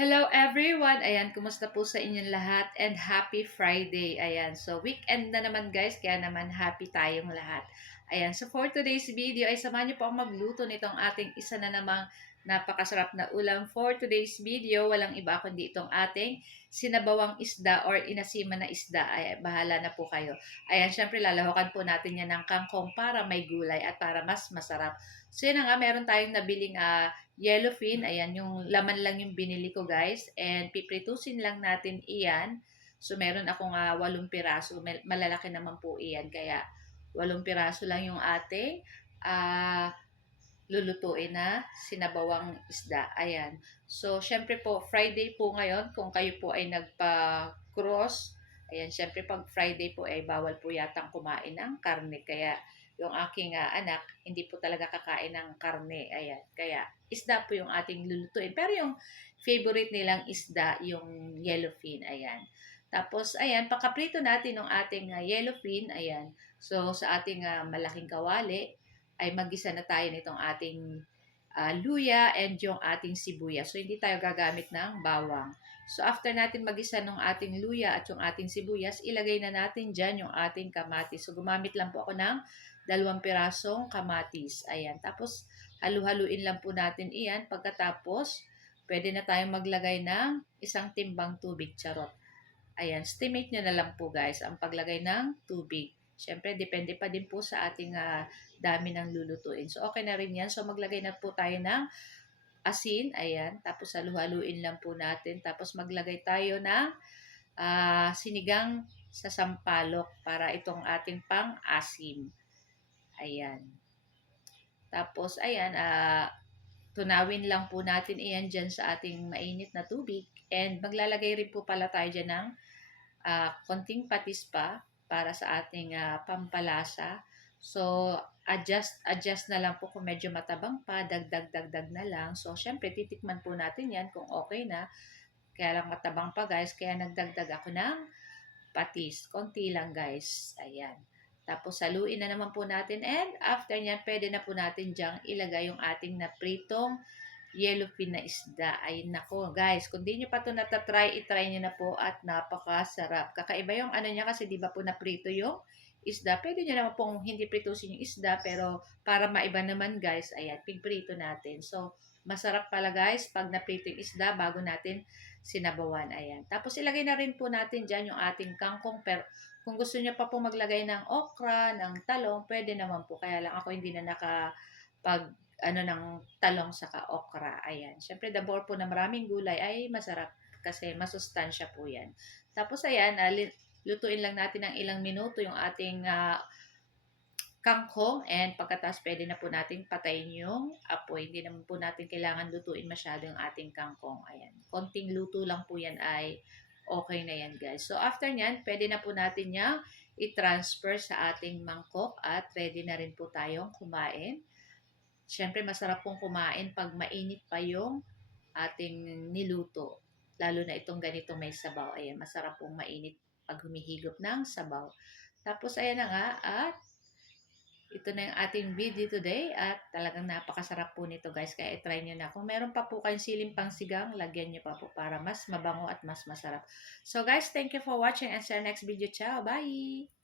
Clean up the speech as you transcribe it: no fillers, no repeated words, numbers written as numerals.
Hello everyone! Ayan, kumusta po sa inyong lahat? And happy Friday! Ayan, so weekend na naman guys, kaya naman happy tayong lahat. Ayan, so for today's video ay samahan niyo po akong magluto nitong ating isa na namang napakasarap na ulam. For today's video, walang iba kundi itong ating sinabawang isda or inasima na isda. Ay, bahala na po kayo. Ayan, syempre lalawakan po natin yan ng kangkong para may gulay at para mas masarap. So yun na nga, meron tayong nabiling yellowfin. Ayan, yung laman lang yung binili ko guys. And pipritusin lang natin iyan. So meron akong 8 piraso. Malalaki naman po iyan. Kaya 8 piraso lang yung ating ah, lulutuin na sinabawang isda. Ayan. So, syempre po, Friday po ngayon, kung kayo po ay nagpa-cross, ayan, syempre pag Friday po ay bawal po yatang kumain ng karne. Kaya, yung aking anak, hindi po talaga kakain ng karne. Ayan. Kaya, isda po yung ating lulutuin. Pero yung favorite nilang isda, yung yellowfin. Ayan. Tapos, ayan, pakaprito natin ng ating yellowfin. Ayan. So, sa ating malaking kawali, ay magisa na tayo nitong ating luya and yung ating sibuyas. So, hindi tayo gagamit ng bawang. So, after natin magisa ng ating luya at yung ating sibuyas, ilagay na natin dyan yung ating kamatis. So, gumamit lang po ako ng 2 pirasong kamatis. Ayan. Tapos, halu-haluin lang po natin iyan. Pagkatapos, pwede na tayong maglagay ng 1 timbang tubig. Charot. Ayan, estimate nyo na lang po guys ang paglagay ng tubig. Siyempre, depende pa din po sa ating dami ng lulutuin. So, okay na rin yan. So, maglagay na po tayo ng asin. Ayan. Tapos, halu-haluin lang po natin. Tapos, maglagay tayo ng sinigang sa sampalok para itong ating pang-asim. Ayan. Tapos, ayan, tunawin lang po natin iyan dyan sa ating mainit na tubig. And maglalagay rin po pala tayo dyan ng konting patis pa para sa ating pampalasa. So, adjust na lang po kung medyo matabang pa, dagdag na lang. So, syempre, titikman po natin yan kung okay na. Kaya lang matabang pa guys, kaya nagdagdag ako ng patis. Konti lang guys. Ayan. Tapos, saluin na naman po natin. And after nyan, pwede na po natin dyang ilagay yung ating napritong yellowfin na isda. Ay nako guys, kung di nyo pa ito natatry, itry nyo na po at napakasarap. Kakaiba yung ano niya kasi di ba po naprito yung isda. Pwede nyo naman pong hindi pritusin yung isda pero para maiba naman guys, ayan, pigprito natin. So, masarap pala guys pag naprito yung isda bago natin sinabawan. Ayan. Tapos ilagay na rin po natin dyan yung ating kangkong. Pero kung gusto nyo pa po maglagay ng okra, ng talong, pwede naman po. Kaya lang ako hindi na nakapag ng talong saka okra. Ayan. Siyempre, the more po na maraming gulay ay masarap kasi masustansya po yan. Tapos, ayan, lutuin lang natin ng ilang minuto yung ating kangkong and pagkatapos pwede na po natin patayin yung apoy. Hindi naman po natin kailangan lutuin masyado yung ating kangkong. Ayan. Konting luto lang po yan ay okay na yan guys. So after nyan, pwede na po natin yung i-transfer sa ating mangkok at ready na rin po tayong kumain. Siyempre, masarap pong kumain pag mainit pa yung ating niluto. Lalo na itong ganito may sabaw. Ayan, masarap pong mainit pag humihigop ng sabaw. Tapos, ayan na nga. At ito na yung ating video today. At talagang napakasarap po nito guys. Kaya try nyo na. Kung meron pa po kayong siling pangsigang, lagyan nyo pa po para mas mabango at mas masarap. So guys, thank you for watching and see you next video. Ciao! Bye!